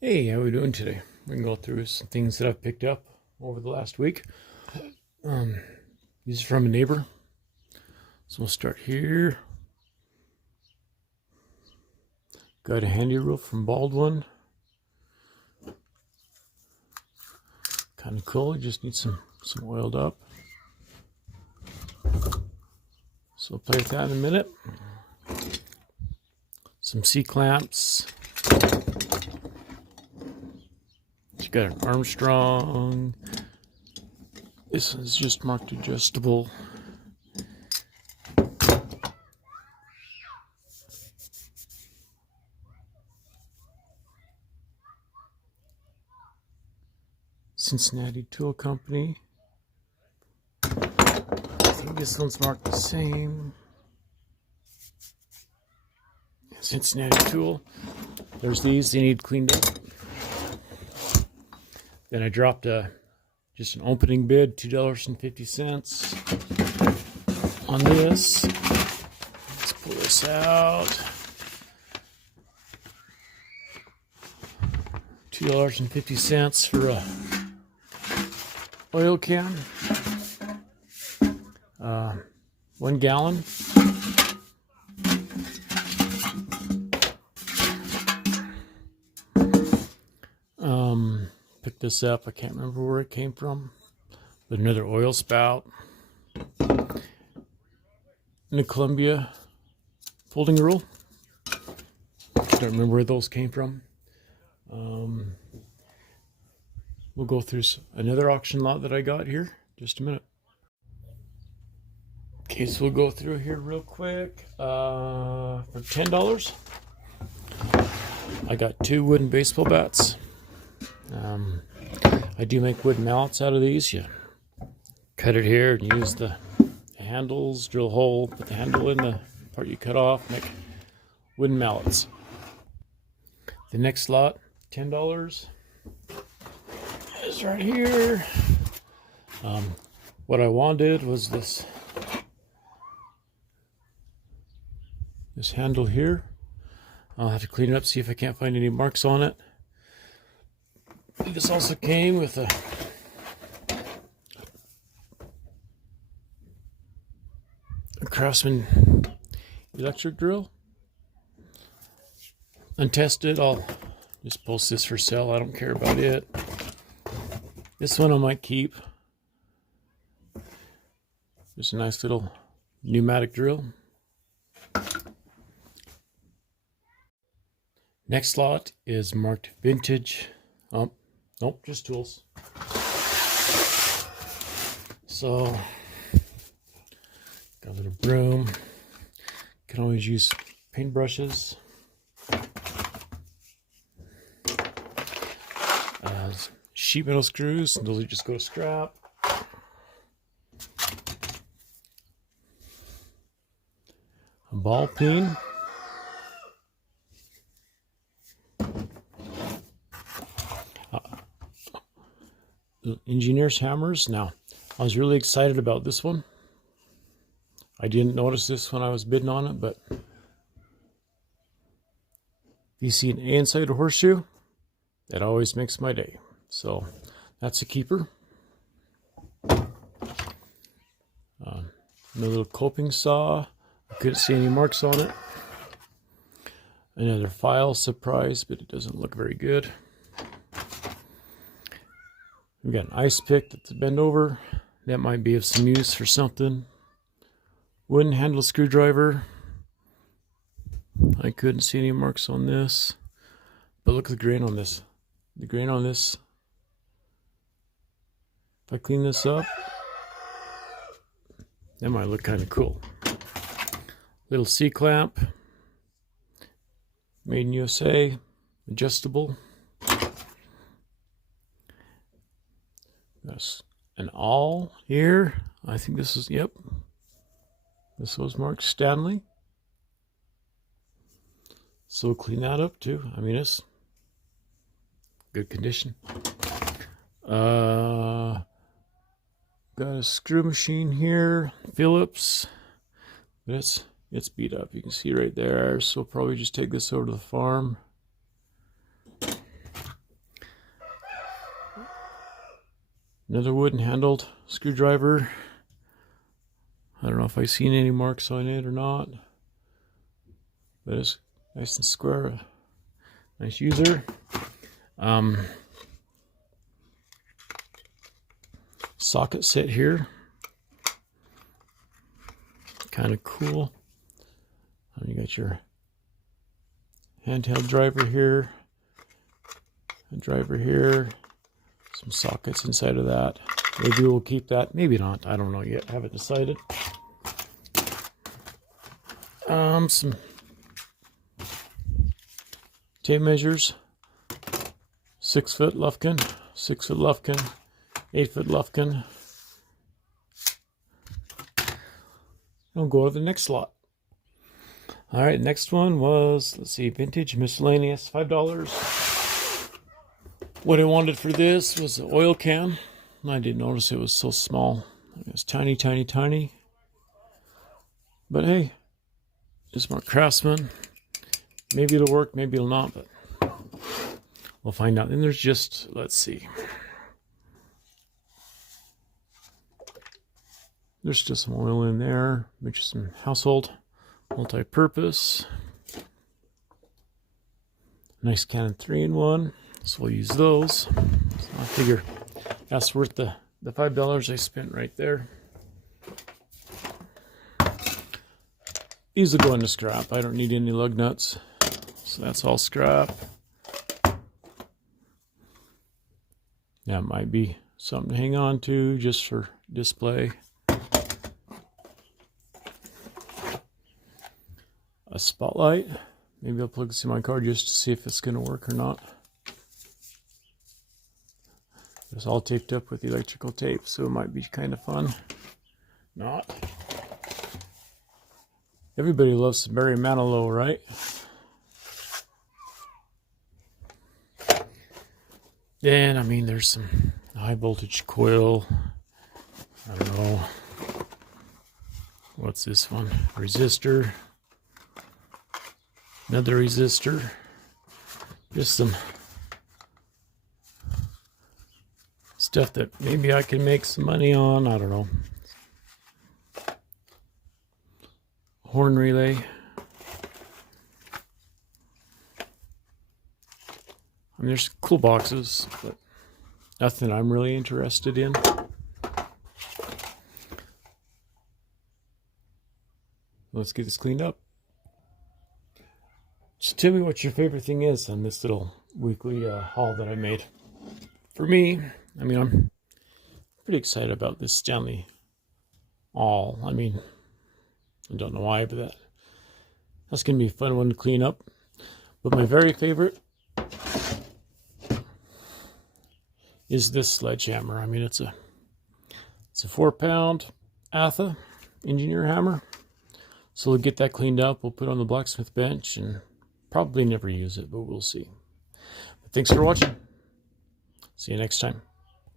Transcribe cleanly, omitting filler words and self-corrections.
Hey, how are we doing today? We can go through some things that I've picked up over the last week. Um, these are from a neighbor. So we'll start here. Got a handy rule from Baldwin. Kind of cool. You just need some oiled up. So I'll play with that in a minute. Some C-clamps. You got an Armstrong. This is just marked adjustable. Cincinnati Tool Company. I think this one's marked the same. Cincinnati Tool. There's these. They need cleaned up. Then I dropped just an opening bid, $2.50 on this. Let's pull this out. $2.50 for a oil can. 1 gallon. Picked this up. I can't remember where it came from. But another oil spout. And a Columbia folding rule. Don't remember where those came from. We'll go through another auction lot that I got here. Just a minute. Okay, so we'll go through here real quick. For $10, I got 2 wooden baseball bats. I do make wooden mallets out of these. You cut it here and use the handles, drill a hole, put the handle in the part you cut off, make wooden mallets. The next lot, $10, is right here. What I wanted was this handle here. I'll have to clean it up, see if I can't find any marks on it. This also came with a Craftsman electric drill. Untested. I'll just post this for sale. I don't care about it. This one I might keep. Just a nice little pneumatic drill. Next lot is marked vintage. Nope, just tools. So, got a little broom. Can always use paintbrushes. Sheet metal screws, and those just go to scrap. A ball peen. Engineer's hammers. Now, I was really excited about this one. I didn't notice this when I was bidding on it, but if you see an A inside a horseshoe, that always makes my day. So that's a keeper. Another little coping saw. I couldn't see any marks on it. Another file, surprise, but it doesn't look very good. We've got an ice pick that's bent over. That might be of some use for something. Wooden handle screwdriver. I couldn't see any marks on this. But look at the grain on this. The grain on this. If I clean this up, that might look kind of cool. Little C-clamp. Made in USA. Adjustable. That's an awl here. I think this is, yep. This was marked Stanley. So we'll clean that up too. I mean, it's good condition. Got a screw machine here, Phillips. But it's beat up. You can see right there. So we'll probably just take this over to the farm. Another wooden handled screwdriver. I don't know if I've seen any marks on it or not, but it's nice and square. Nice user. Socket set here. Kind of cool. You got your handheld driver here, a driver here, some sockets inside of that. Maybe we'll keep that, maybe not, I don't know yet, I haven't decided. Some tape measures, 6-foot Lufkin, 6-foot Lufkin, 8-foot Lufkin. I'll go to the next slot. All right, next one was, let's see, vintage miscellaneous, $5. What I wanted for this was an oil can. I didn't notice it was so small. It was tiny, tiny, tiny. But hey, it's more Craftsman. Maybe it'll work, maybe it'll not, but we'll find out. And there's just, let's see. There's just some oil in there, maybe some household, multi-purpose. Nice Canon 3-in-1, so we'll use those. So I figure that's worth the $5 I spent right there. These will go into scrap. I don't need any lug nuts, so that's all scrap. That might be something to hang on to just for display. A spotlight. Maybe I'll plug this in my car just to see if it's going to work or not. It's all taped up with electrical tape, so it might be kind of fun. Not. Everybody loves some Barry Manilow, right? Then, I mean, there's some high voltage coil. I don't know. What's this one? Resistor. Another resistor. Just some stuff that maybe I can make some money on. I don't know. Horn relay. I mean, there's cool boxes, but nothing I'm really interested in. Let's get this cleaned up. Just tell me what your favorite thing is on this little weekly haul that I made. For me, I mean, I'm pretty excited about this Stanley All. I mean, I don't know why, but that's going to be a fun one to clean up. But my very favorite is this sledgehammer. I mean, it's a 4-pound ATHA engineer hammer. So we'll get that cleaned up. We'll put it on the blacksmith bench and probably never use it, but we'll see. But thanks for watching. See you next time.